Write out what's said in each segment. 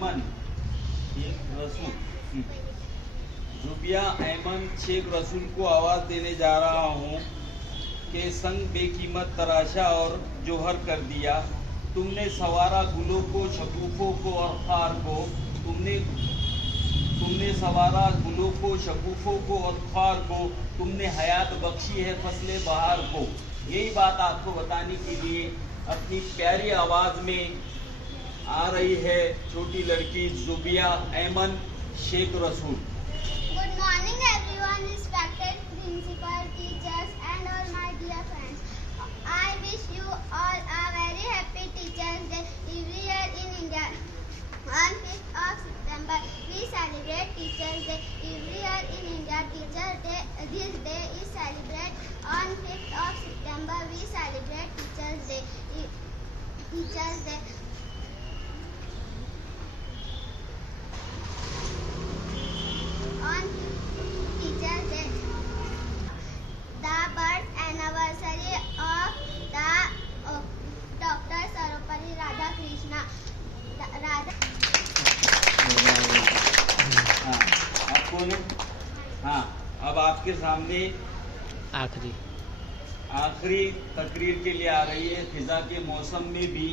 ऐमन शेख रसूल जुबिया ऐमन शेख रसूल को आवाज़ देने जा रहा हूँ कि संग बेकीमत तराशा और जोहर कर दिया। तुमने सवारा गुलों को, शगुफों को और खार को, तुमने सवारा गुलों को, शगुफों को और खार को, तुमने हयात बख्शी है फसले बहार को। यही बात आपको बताने के लिए अपनी प्यारी आवाज़ में आ रही है छोटी लड़की जुबिया ऐमन शेख रसूल। Good morning everyone, respected principal, teachers and all my dear friends. I wish you all a very happy Teachers Day. Every year in India, on 5th of September, we celebrate Teachers Day. Every year in India, Teachers Day. This day is celebrated on 5th of September. We celebrate Teachers Day. Teachers Day. On Teachers Day, the birth anniversary of the Dr. Sarvepalli Radhakrishna. आप कौन है? हाँ, अब आपके सामने आखिरी तकरीर के लिए आ रही है। फिजा के मौसम में भी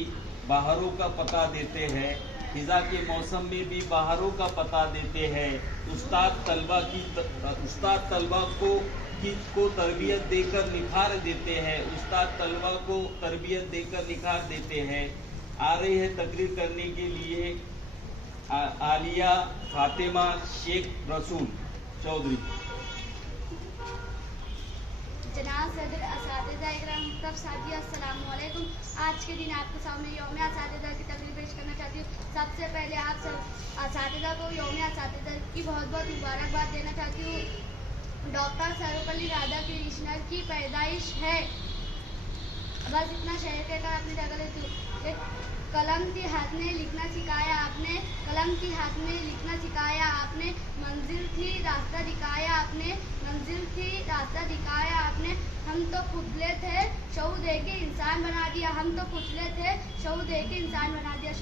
बहारों का पता देते हैं, फिजा के मौसम में भी बहारों का पता देते हैं। उस्ताद तलबा को तरबियत देकर निखार देते हैं, उस्ताद तलबा को तरबियत देकर निखार देते हैं। आ रही है तकरीर करने के लिए आलिया फातिमा शेख रसूल चौधरी। जनाब सदर असातिज़ा इकराम तब साथियों अस्सलाम वालेकुम। आज के दिन आपके सामने यौम असातिज़ा की तकरीर पेश करना चाहती हूँ। सबसे पहले आप सब असातिज़ा को यौम असातिज़ा की बहुत बहुत मुबारकबाद देना चाहती हूँ। डॉक्टर सर्वपल्ली राधाकृष्णन की पैदाइश है, बस इतना शहर के का अपनी जगह लेती हूँ। कलम के हाथ में लिखना सिखाया आपने, कलम के हाथ में लिखना सिखाया आपने, मंजिल थी रास्ता दिखाया आपने, मंजिल थी रास्ता दिखाया आपने। हम तो खुदले थे शऊ दे के इंसान बना दिया, हम तो खुदले थे शऊ दे के इंसान बना दिया।